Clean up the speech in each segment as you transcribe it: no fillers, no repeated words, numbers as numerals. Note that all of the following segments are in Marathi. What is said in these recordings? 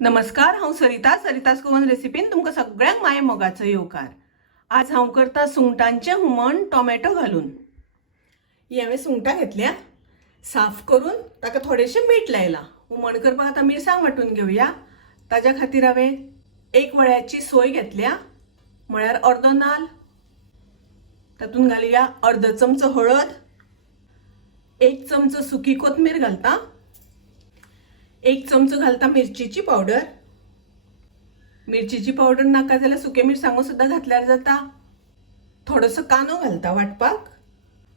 नमस्कार, हांव सरितास गोवन रेसिपीन तुमकां सगळ्यांक माये मोगाचो येवकार। आज हांव करता सुंगटांचें हुमण टोमॅटो घालून। ही हांवें सुंगटां घेतल्या, साफ करून ताका थोडेशें मीठ लायलां। हुमण करपाक आतां मिरसांग वांटून घेवया। ताज्या खातीर हांवें एक वळ्याची सोय घेतल्या, म्हळ्यार अर्दो नाल्ल। तातूंत घालुया अर्द चमचो हळद, एक चमचो सुकी कोथमीर घालता, एक चमचो घालता मिरचीची पावडर। मिरचीची पावडर नाका जाल्यार सुके मिरसांगो सुद्दां घातल्यार जाता। थोडोसो कांदो घालता वाटपाक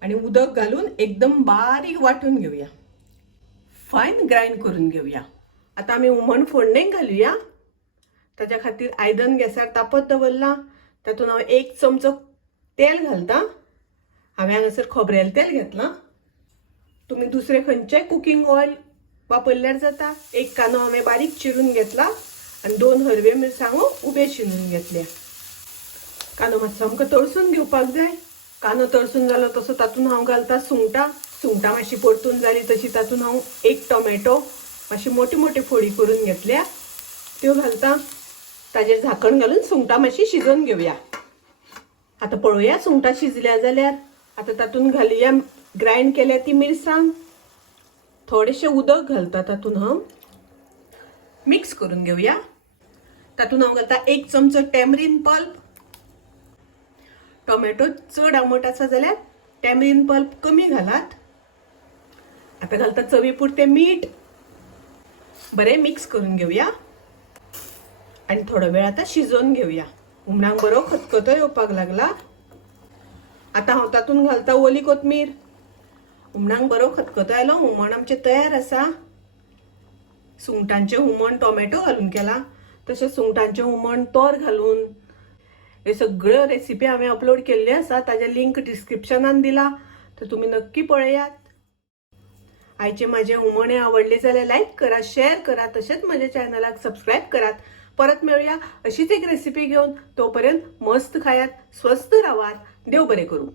आनी उदक घालून एकदम बारीक वाटून घेवया, फायन ग्राइंड करून घेवया। आतां आमी हुमण फोडणेक घालुया। ताच्या खातीर आयदन गॅसार तापत दवरला। तातूंत हांव एक चमचो तेल घालता। हांवें हांगासर खोबरेल तेल घेतलां। तुमी दुसरे खंयचेय कुकिंग ऑयल वापरल्यार जाता। एक कांदो हांवें बारीक चिरून घेतला आनी 2 हरवे मिरसांगो उबे शिनून घेतल्या। कांदो मातसो आमकां तळसून घेवपाक जाय। कांदो तळसून जालो तसो तातूंत हांव घालता सुंगटां। सुंगटां मातशी परतून जाली तशी तातूंत हांव एक टोमॅटो मातशी मोठी मोठी फोडी करून घेतल्या, त्यो घालता। ताजेर झाकण घालून सुंगटां मातशी शिजोवन घेवया। आतां पळोवया सुंगटां शिजल्या जाल्यार। आतां तातूंत घालुया ग्राइंड केल्या ती मिरसांग। थोडेशें उदक घालता तातूंत हांव, मिक्स करून घेवया। तातूंत हांव घालता एक चमचो टॅमरीन पल्प। टोमॅटो चड आंबट आसा जाल्यार टॅमरीन पल्प कमी घालात। आतां घालता चवी पुरतें मीठ। बरें मिक्स करून घेवया आनी थोडो वेळ आतां शिजोवन घेवया। हुमणाक बरो खतखतो येवपाक लागला। आतां हांव तातूंत घालता ओली कोथमीर। हुमणाक बरो खतखतो आयलो, हुमण आमचें तयार आसा। सुंगटांचें हुमण टोमॅटो घालून केला, तशें सुंगटांचें हुमण तोर घालून हे सगळ्यो रेसिपी हांवें अपलोड केल्ल्यो आसा। ताजे लिंक डिस्क्रिप्शनान दिला, तर तुमी नक्की पळयात। आयचे म्हाजे हुमण आवडले जाल्यार लायक करा, शेअर करा, तशेंच म्हज्या चॅनलाक सबस्क्रायब करात। परत मेळुया अशीच एक रेसिपी घेवन। तोपर्यंत मस्त खायात, स्वस्थ रावात, देव बरें करूं।